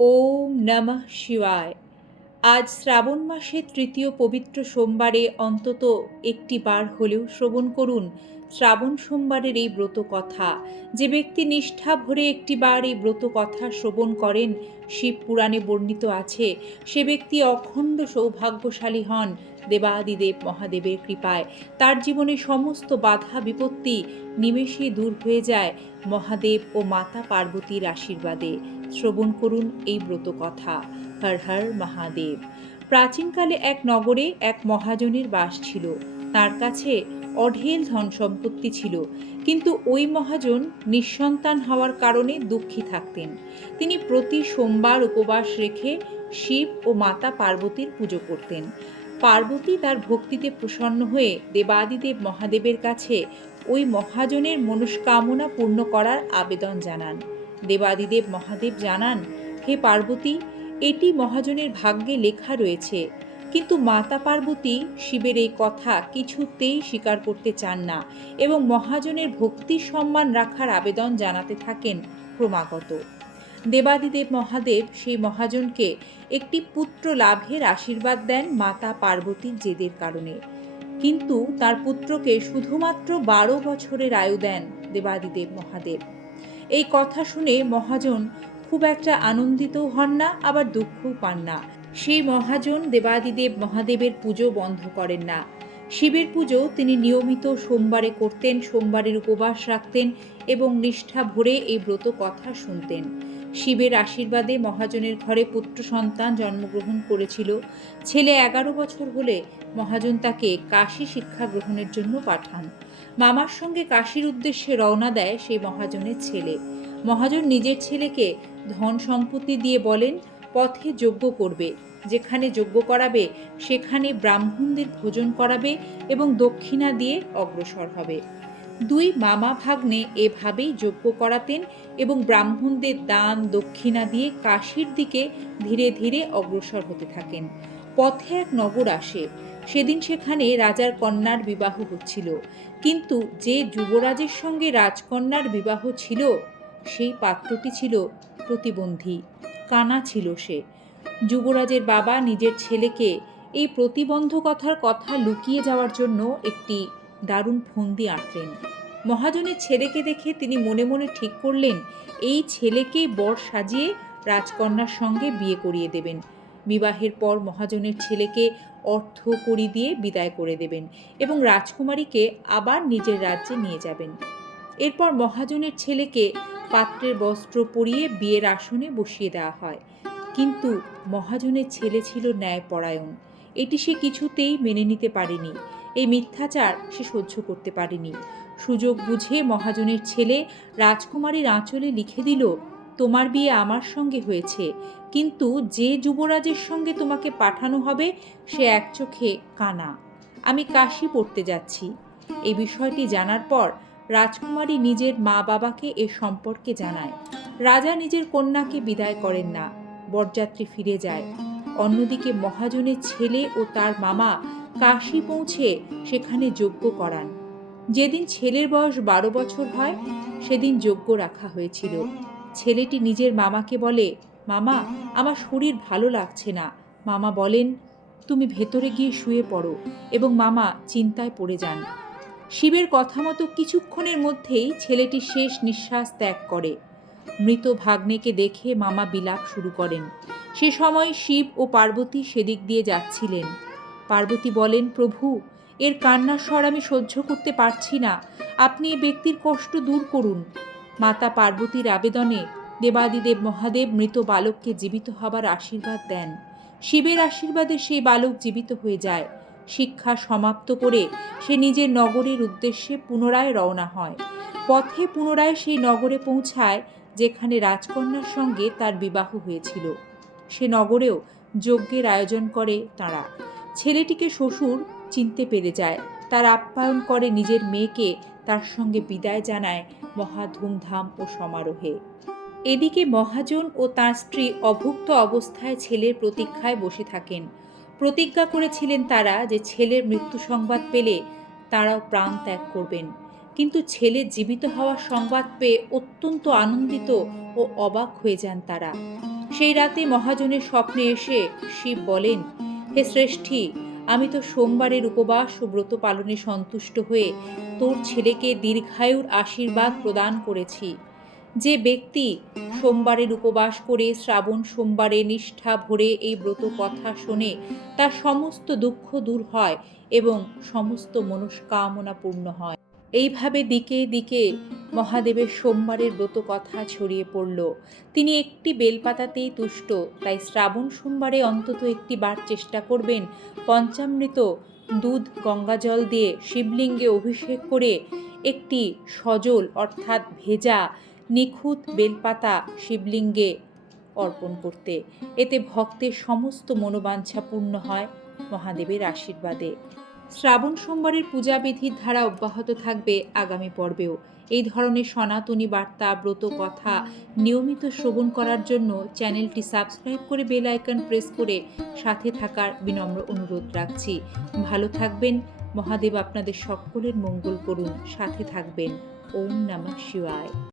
ওম নমঃ শিবায় আজ শ্রাবণ মাসের তৃতীয় পবিত্র সোমবারে অন্তত একটি বার হলেও শ্রবণ করুন। শ্রাবণ সোমবারের এই ব্রত কথা। যে ব্যক্তি নিষ্ঠা ভরে একটি বার এই ব্রত কথা শ্রবণ করেন, শিব পুরাণে বর্ণিত আছে, সে ব্যক্তি অখণ্ড সৌভাগ্যশালী হন দেবাদিদেব মহাদেবের কৃপায়। তার জীবনে সমস্ত বাধা বিপত্তি নিমেষে দূর হয়ে যায় মহাদেব ও মাতা পার্বতীর আশীর্বাদে। শ্রবণ করুন এই ব্রত কথা। হর হর মহাদেব। প্রাচীনকালে এক নগরে এক মহাজনের বাস ছিল। তার কাছে অঢেল ধন সম্পত্তি ছিল। কিন্তু ওই মহাজন নিঃসন্তান হওয়ার কারণে দুঃখী থাকতেন। তিনি প্রতি সোমবার উপবাস রেখে শিব ও মাতা পার্বতীর পুজো করতেন। পার্বতী তার ভক্তিতে প্রসন্ন হয়ে দেবাদিদেব মহাদেবের কাছে ওই মহাজনের মনস্কামনা পূর্ণ করার আবেদন জানান। দেবাদিদেব মহাদেব জানান, হে পার্বতী এটি মহাজনের ভাগ্যে লেখা রয়েছে। কিন্তু মাতা পার্বতী শিবের এই কথা কিছুতেই স্বীকার করতে চান না এবং মহাজনের ভক্তি সম্মান রাখার আবেদন জানাতে থাকেন ক্রমাগত। দেবাদিদেব মহাদেব সেই মহাজনকে একটি পুত্র লাভের আশীর্বাদ দেন মাতা পার্বতীর জেদের কারণে। কিন্তু তার পুত্রকে শুধুমাত্র বারো বছরের আয়ু দেন দেবাদিদেব মহাদেব। এই কথা শুনে মহাজন খুব একটা আনন্দিতও হন না, আবার দুঃখও পান না। সেই মহাজন দেবাদিদেব মহাদেবের পুজো বন্ধ করেন না। শিবের পুজো তিনি নিয়মিত সোমবারে করতেন, সোমবারের উপবাস রাখতেন এবং নিষ্ঠা ভরে এই ব্রত কথা শুনতেন। শিবের আশীর্বাদে মহাজনের ঘরে পুত্র সন্তান জন্মগ্রহণ করেছিল। ছেলে এগারো বছর হলে মহাজন তাকে কাশী শিক্ষা গ্রহণের জন্য পাঠান। মামার সঙ্গে কাশীর উদ্দেশ্যে রওনা দেয় সেই মহাজনের ছেলে। মহাজন নিজের ছেলেকে ধন সম্পত্তি দিয়ে বলেন, পথে যজ্ঞ করবে। যেখানে যজ্ঞ করাবে, সেখানে ব্রাহ্মণদের ভোজন করাবে এবং দক্ষিণা দিয়ে অগ্রসর হবে। দুই মামা ভাগ্নে এভাবেই যজ্ঞ করাতেন এবং ব্রাহ্মণদের দান, দক্ষিণা দিয়ে কাশির দিকে ধীরে ধীরে অগ্রসর হতে থাকেন। পথে এক নগর আসে। সেদিন সেখানে রাজার কন্যার বিবাহ হচ্ছিল। কিন্তু যে যুবরাজের সঙ্গে রাজকন্যার বিবাহ ছিল সেই পাত্রটি ছিল প্রতিবন্ধী, কানা ছিল সে। যুবরাজের বাবা নিজের ছেলেকে এই প্রতিবন্ধকতার কথা লুকিয়ে যাওয়ার জন্য একটি দারুণ ফন্দি আঁটলেন। মহাজনের ছেলেকে দেখে তিনি মনে মনে ঠিক করলেন, এই ছেলেকে বর সাজিয়ে রাজকন্যার সঙ্গে বিয়ে করিয়ে দেবেন। বিবাহের পর মহাজনের ছেলেকে অর্থ করি দিয়ে বিদায় করে দেবেন এবং রাজকুমারীকে আবার নিজের রাজ্যে নিয়ে যাবেন। এরপর মহাজনের ছেলেকে পাত্রের বস্ত্র পরিয়ে বিয়ের আসনে বসিয়ে দেওয়া হয়। কিন্তু মহাজনের ছেলে ছিল ন্যায়পরায়ণ। এটি সে কিছুতেই মেনে নিতে পারেনি। এই মিথ্যাচার সে সহ্য করতে পারেনি। সুযোগ বুঝে মহাজনের ছেলে রাজকুমারীর আঁচলে লিখে দিল, তোমার বিয়ে আমার সঙ্গে হয়েছে। কিন্তু যে যুবরাজের সঙ্গে তোমাকে পাঠানো হবে, সে এক চোখে কানা। আমি কাশি পড়তে যাচ্ছি। এই বিষয়টি জানার পর রাজকুমারী নিজের মা বাবাকে এ সম্পর্কে জানায়। রাজা নিজের কন্যাকে বিদায় করেন না, বরযাত্রী ফিরে যায়। অন্যদিকে মহাজনের ছেলে ও তার মামা কাশি পৌঁছে সেখানে যজ্ঞ করান। যেদিন ছেলের বয়স বারো বছর হয়, সেদিন যজ্ঞ রাখা হয়েছিল। ছেলেটি নিজের মামাকে বলে, মামা, আমার শরীর ভালো লাগছে না। মামা বলেন, তুমি ভেতরে গিয়ে শুয়ে পড়ো এবং মামা চিন্তায় পড়ে যান। শিবের কথা মতো কিছুক্ষণের মধ্যেই ছেলেটি শেষ নিঃশ্বাস ত্যাগ করে। মৃত ভাগ্নেকে দেখে মামা বিলাপ শুরু করেন। সে সময় শিব ও পার্বতী সেদিক দিয়ে যাচ্ছিলেন। পার্বতী বলেন, প্রভু, এর কান্নার স্বর আমি সহ্য করতে পারছি না। আপনি এই ব্যক্তির কষ্ট দূর করুন মাতা পার্বতীর আবেদনে দেবাদিদেব মহাদেব মৃত বালককে জীবিত হবার আশীর্বাদ দেন। শিবের আশীর্বাদে সেই বালক জীবিত হয়ে যায়। শিক্ষা সমাপ্ত করে সে নিজের নগরের উদ্দেশ্যে পুনরায় রওনা হয়। পথে পুনরায় সেই নগরে পৌঁছায়, যেখানে রাজকন্যার সঙ্গে তার বিবাহ হয়েছিল। সে নগরেও যজ্ঞের আয়োজন করে তারা। ছেলেটিকে শ্বশুর চিনতে পেরে যায়। তার আপ্যায়ন করে নিজের মেয়েকে তার সঙ্গে বিদায় জানায় মহা ধুমধাম ও সমারোহে। এদিকে মহাজন ও তার স্ত্রী অভুক্ত অবস্থায় ছেলের প্রতীক্ষায় বসে থাকেন। প্রতিজ্ঞা করেছিলেন তারা যে ছেলের মৃত্যু সংবাদ পেলে তারাও প্রাণ ত্যাগ করবেন। কিন্তু ছেলে জীবিত হওয়ার সংবাদ পেয়ে অত্যন্ত আনন্দিত ও অবাক হয়ে যান তারা। সেই রাতে মহাজনের স্বপ্নে এসে শিব বলেন, হে শ্রেষ্ঠী, আমি তো সোমবারের উপবাস ও ব্রত পালনে সন্তুষ্ট হয়ে তোর ছেলেকে দীর্ঘায়ুর আশীর্বাদ প্রদান করেছি। যে ব্যক্তি সোমবারের উপবাস করে, শ্রাবণ সোমবারে নিষ্ঠা ভরে এই ব্রত কথা শোনে, তার সমস্ত দুঃখ দূর হয় এবং সমস্ত মনস্কামনা পূর্ণ হয়। এইভাবে দিকে দিকে মহাদেবের সোমবারের ব্রত কথা ছড়িয়ে পড়ল। তিনি একটি বেলপাতাতেই তুষ্ট, তাই শ্রাবণ সোমবারে অন্তত একটি বার চেষ্টা করবেন পঞ্চামৃত দুধ গঙ্গাজল দিয়ে শিবলিঙ্গে অভিষেক করে একটি সজল, অর্থাৎ ভেজা নিখুঁত বেলপাতা শিবলিঙ্গে অর্পণ করতে। এতে ভক্তের সমস্ত মনোবাঞ্ছা পূর্ণ হয় মহাদেবের আশীর্বাদে। শ্রাবণ সোমবারের পূজাবিধির ধারা অব্যাহত থাকবে আগামী পর্বেও। এই ধরনের সনাতনী বার্তা, ব্রত কথা নিয়মিত শ্রবণ করার জন্য চ্যানেলটি সাবস্ক্রাইব করে বেল আইকন প্রেস করে সাথে থাকার বিনম্র অনুরোধ রাখছি। ভালো থাকবেন। মহাদেব আপনাদের সকলের মঙ্গল করুন। সাথে থাকবেন। ওম নমঃ শিবায়।